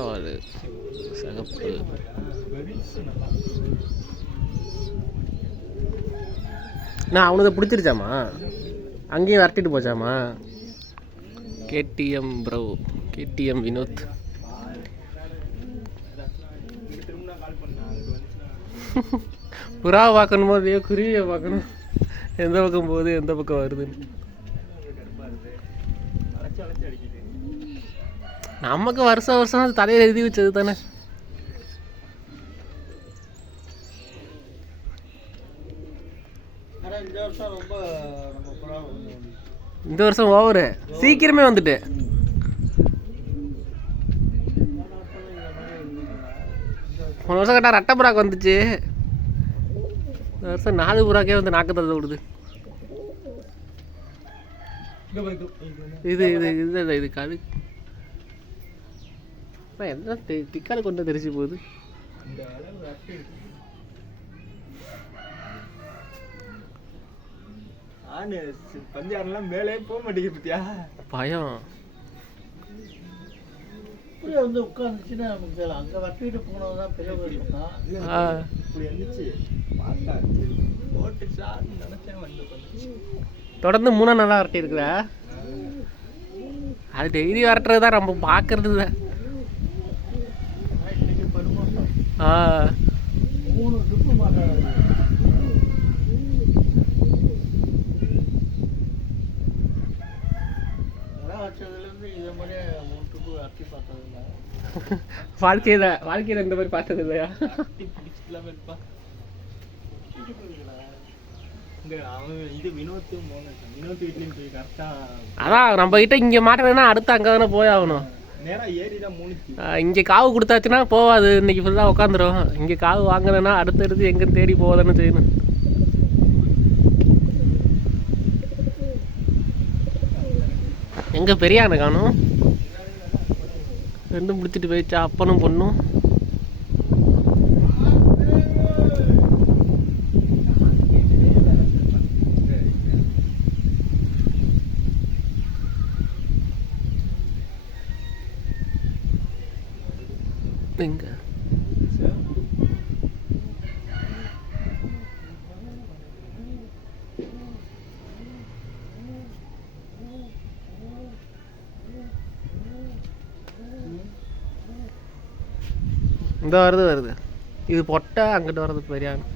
சவால் சிகப்பு. நான் அவனுக்கு பிடிச்சிருச்சாமா, அங்கேயும் வரட்டிட்டு போச்சாமா. KTM bro, KTM Vinod. புறாவை பார்க்கணும் போது குருவியை பார்க்கணும், எந்த பக்கம் போகுது எந்த பக்கம் வருதுன்னு. நமக்கு வருஷம் வருஷம் அது தலையில் எழுதி வச்சது தானே. இந்த வருஷம் ஓவரு சீக்கிரமே வந்துட்டு. போன வருஷம் கேட்டால் ரெட்டை புறாக்கு வந்துச்சு, இந்த வருஷம் 4 புறாக்கே வந்து நாக்கத்தை விடுது. இது இது இது இது கது என்ன டிக்கால கொண்டு தெரிச்சு போகுது. மேலே போக மாட்டேங்குது பத்தியா, பயம். வந்து உட்காந்துச்சுன்னா நமக்கு அங்கே வட்டிட்டு போனதுதான் பெரிய நினைச்சேன். தொடர்ந்து 3 நாளாக வரட்டி இருக்குற. அது டெய்லி வரட்டுறது தான் நம்ம பார்க்கறது தான். 3 ட்ரிப்பு மாட்டாங்க. வச்சதுலேருந்து இதே மாதிரியே 3 ட்ரிப்பு வரட்டி பார்த்ததில்லை. வாழ்க்கையில் இந்த மாதிரி பார்த்தது இல்லையா? அதான் நம்ம கிட்ட இங்கே மாட்டேன்னா அடுத்து அங்கே தானே போய் ஆகணும். இங்கே காவு கொடுத்தாச்சுன்னா போவாது, இன்னைக்கு ஃபுல்லாக உட்காந்துரும். இங்கே காவு வாங்கினேன்னா அடுத்த எடுத்து எங்கன்னு தேடி போவதானே செய்யணும். எங்கே பெரியானை காணும், 2 பிடிச்சிட்டு போயிடுச்சா அப்பனும் பொண்ணும். எங்க இந்த வருது இது பொட்டை, அங்கிட்டு வர்றது பெரியான்.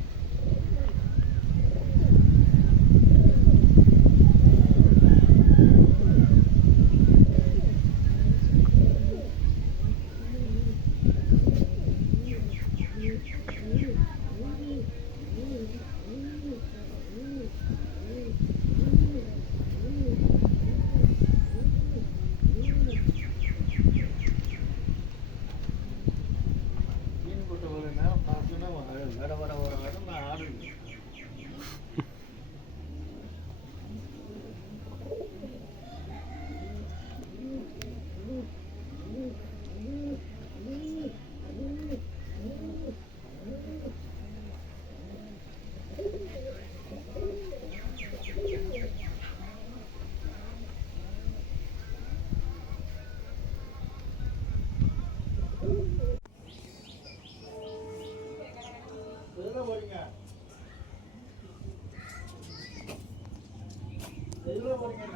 எதில் போறீங்க?